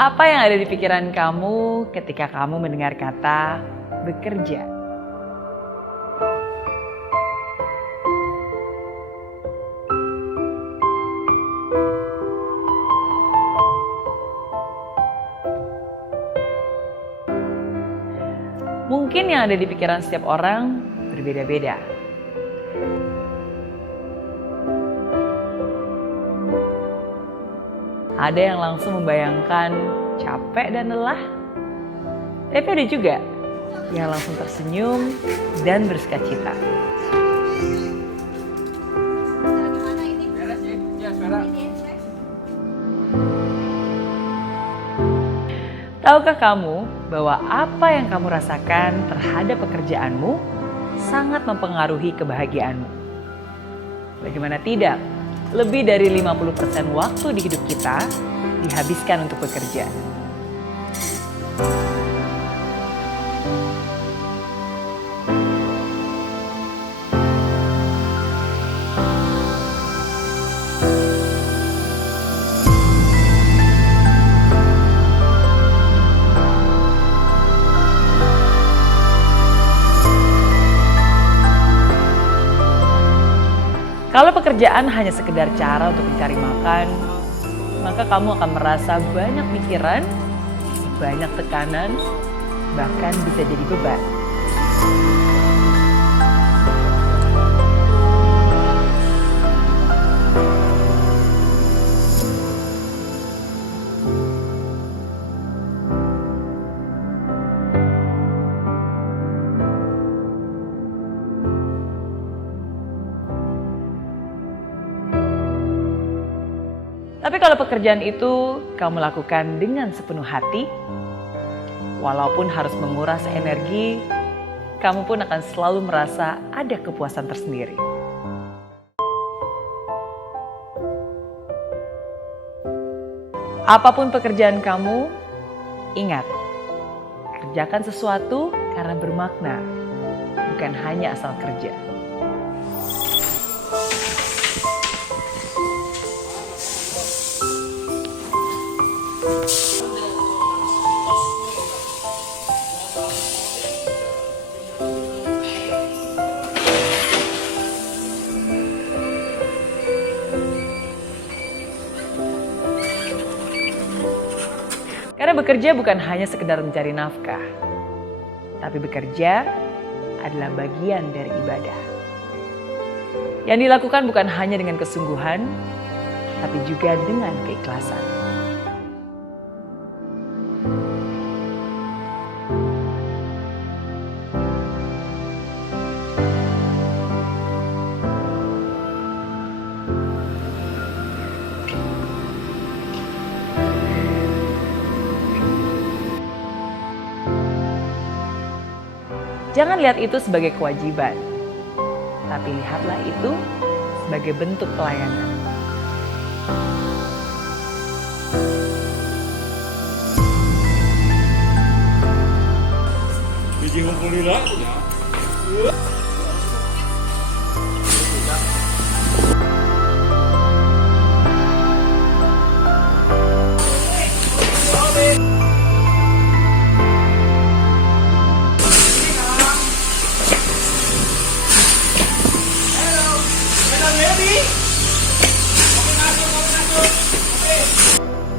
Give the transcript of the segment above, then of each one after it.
Apa yang ada di pikiran kamu ketika kamu mendengar kata bekerja? Mungkin yang ada di pikiran setiap orang berbeda-beda. Ada yang langsung membayangkan capek dan lelah, tapi ada juga yang langsung tersenyum dan bersukacita. Tahukah kamu bahwa apa yang kamu rasakan terhadap pekerjaanmu sangat mempengaruhi kebahagiaanmu? Bagaimana tidak? Lebih dari 50% waktu di hidup kita dihabiskan untuk bekerja. Kalau pekerjaan hanya sekedar cara untuk mencari makan, maka kamu akan merasa banyak pikiran, banyak tekanan, bahkan bisa jadi beban. Tapi kalau pekerjaan itu kamu lakukan dengan sepenuh hati, walaupun harus menguras energi, kamu pun akan selalu merasa ada kepuasan tersendiri. Apapun pekerjaan kamu, ingat, kerjakan sesuatu karena bermakna, bukan hanya asal kerja. Karena bekerja bukan hanya sekedar mencari nafkah, tapi bekerja adalah bagian dari ibadah. Yang dilakukan bukan hanya dengan kesungguhan, tapi juga dengan keikhlasan. Jangan lihat itu sebagai kewajiban, tapi lihatlah itu sebagai bentuk pelayanan. Biji ngumpul di lah.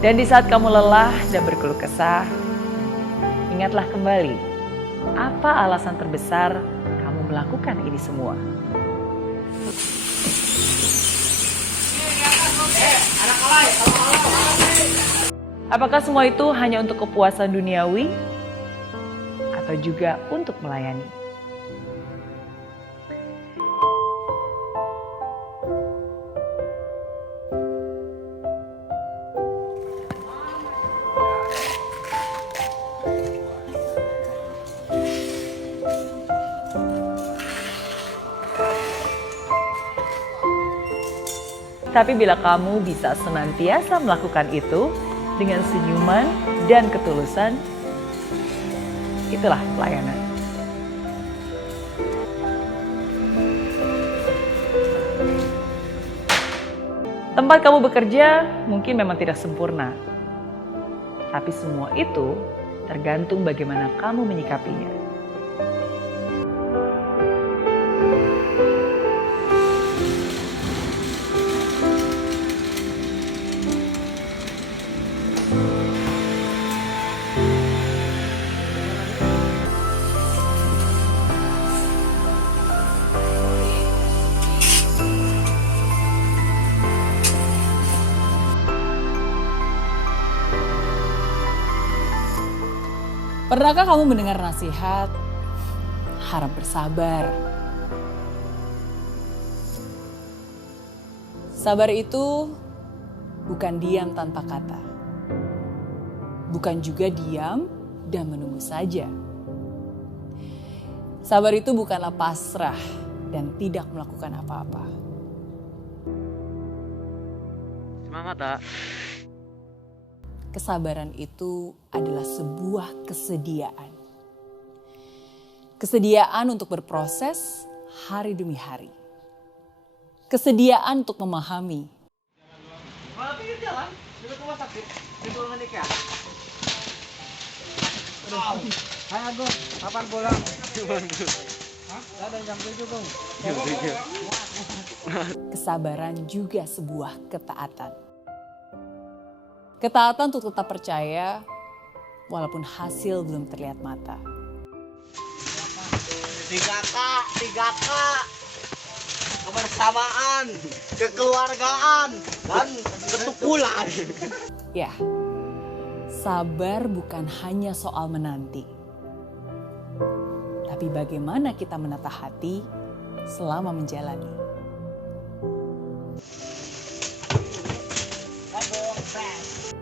Dan di saat kamu lelah dan berkeluh kesah, ingatlah kembali, apa alasan terbesar kamu melakukan ini semua? Apakah semua itu hanya untuk kepuasan duniawi atau juga untuk melayani? Tapi bila kamu bisa senantiasa melakukan itu dengan senyuman dan ketulusan, itulah pelayanan. Tempat kamu bekerja mungkin memang tidak sempurna. Tapi semua itu tergantung bagaimana kamu menyikapinya. Pernahkah kamu mendengar nasihat, harap bersabar? Sabar itu bukan diam tanpa kata. Bukan juga diam dan menunggu saja. Sabar itu bukanlah pasrah dan tidak melakukan apa-apa. Semangat, Tak. Kesabaran itu adalah sebuah kesediaan. Kesediaan untuk berproses hari demi hari. Kesediaan untuk memahami. Malah pinggir jalan, dekat rumah sakit, di pulangan nikah. Hai Agung, kapan pulang? Hah? Ada jam 7, Bung. Jam 7. Kesabaran juga sebuah ketaatan. Ketaatan untuk tetap percaya walaupun hasil belum terlihat mata. 3K. Kebersamaan, kekeluargaan, dan ketukulan. Ya, sabar bukan hanya soal menanti. Tapi bagaimana kita menata hati selama menjalani.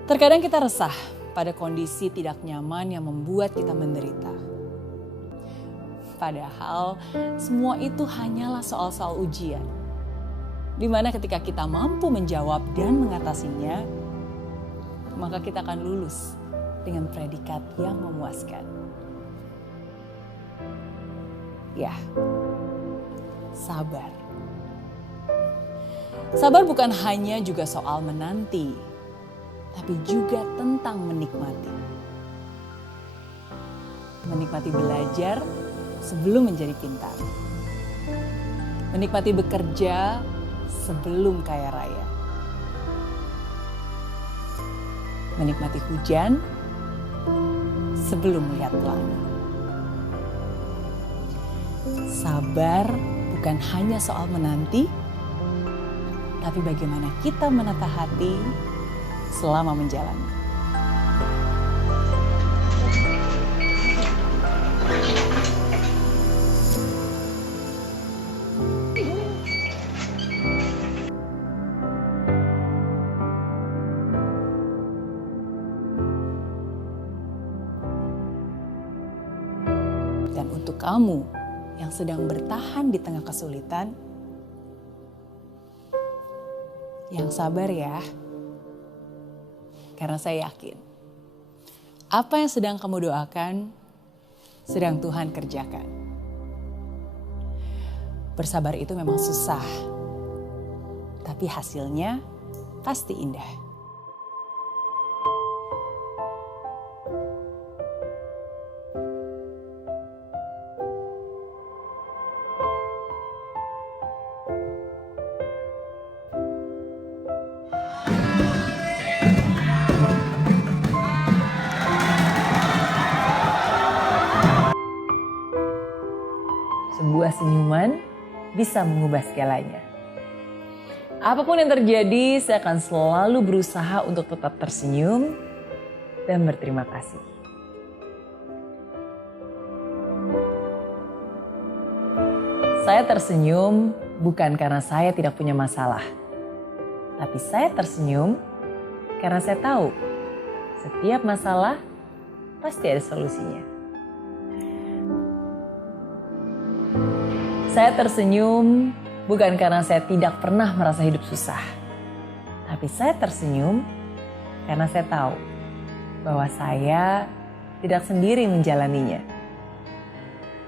Terkadang kita resah pada kondisi tidak nyaman yang membuat kita menderita. Padahal semua itu hanyalah soal-soal ujian. Di mana ketika kita mampu menjawab dan mengatasinya, maka kita akan lulus dengan predikat yang memuaskan. Ya, sabar. Sabar bukan hanya juga soal menanti, tapi juga tentang menikmati. Menikmati belajar sebelum menjadi pintar. Menikmati bekerja sebelum kaya raya. Menikmati hujan sebelum melihat pelangi. Sabar bukan hanya soal menanti, tapi bagaimana kita menata hati selama menjalani. Dan untuk kamu yang sedang bertahan di tengah kesulitan, yang sabar ya. Karena saya yakin, apa yang sedang kamu doakan, sedang Tuhan kerjakan. Bersabar itu memang susah, tapi hasilnya pasti indah. Sebuah senyuman bisa mengubah segalanya. Apapun yang terjadi, saya akan selalu berusaha untuk tetap tersenyum dan berterima kasih. Saya tersenyum bukan karena saya tidak punya masalah, tapi saya tersenyum karena saya tahu setiap masalah pasti ada solusinya. Saya tersenyum bukan karena saya tidak pernah merasa hidup susah. Tapi saya tersenyum karena saya tahu bahwa saya tidak sendiri menjalaninya.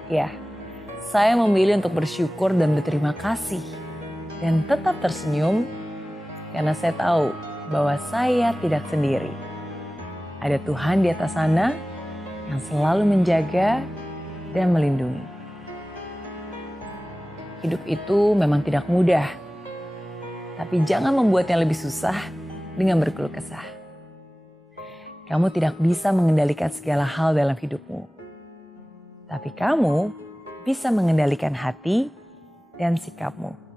Ya, saya memilih untuk bersyukur dan berterima kasih. Dan tetap tersenyum karena saya tahu bahwa saya tidak sendiri. ada Tuhan di atas sana yang selalu menjaga dan melindungi. Hidup itu memang tidak mudah, tapi jangan membuatnya lebih susah dengan berkeluh kesah. Kamu tidak bisa mengendalikan segala hal dalam hidupmu, tapi kamu bisa mengendalikan hati dan sikapmu.